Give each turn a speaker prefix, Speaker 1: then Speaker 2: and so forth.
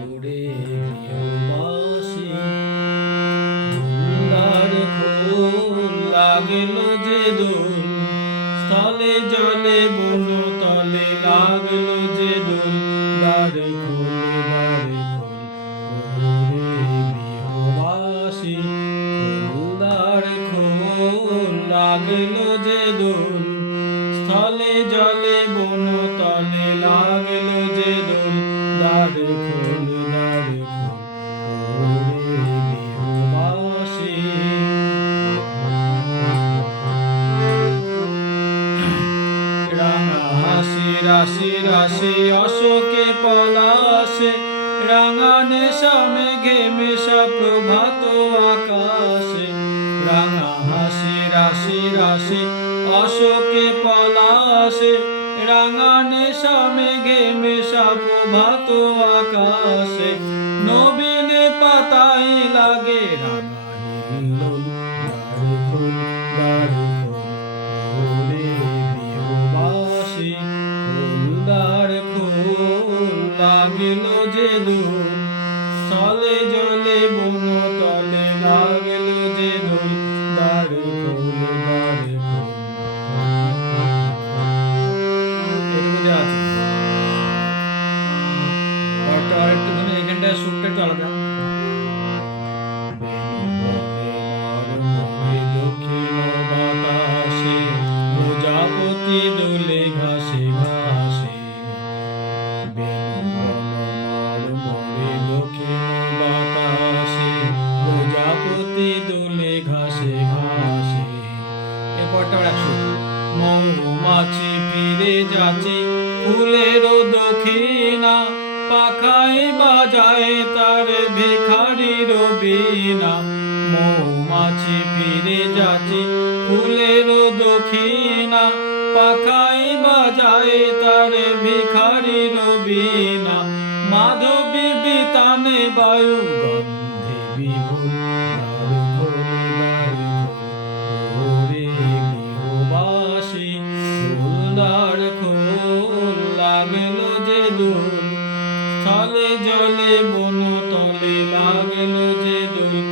Speaker 1: ওরে গৃহবাসী ফুলার খোল লাগল যে দোল, স্থলে জলে বন তলে লাগল যে দোল। দ্বার খোল দ্বার খোল ওরে গৃহবাসী ফুলার খোল লাগল হাসি রাশি রাশি, অশোকে পলাশে রাঙা নেশা মেঘে মেশা আকাশে। রাঙা হাসি, রাশি রাশি, অশোকে পলাশে রাঙা নেশা মেঘে মেশা আকাশে। নবীনে পাতাই লাগে রাঙা ফুলদার খোল লাগিল যে স্থলে জলে বন তলে লাগিল যে দোল দারে খোল দারে সুরটা একটু আলাদা। এরপরটা আবার মৌমাছি ফিরে যাচ্ছে, ফুলের দক্ষিণা পাখায় বাজায় তার ভিখারির বিনা মৌমাছি ফিরে যাচ্ছে, ফুলের দক্ষিণা পাখায় বাজায় তার ভিখারির বিনা মাধবী বিতানে বায়ু গন্ধ ছলে জলে বনতলে লাগল যে দোল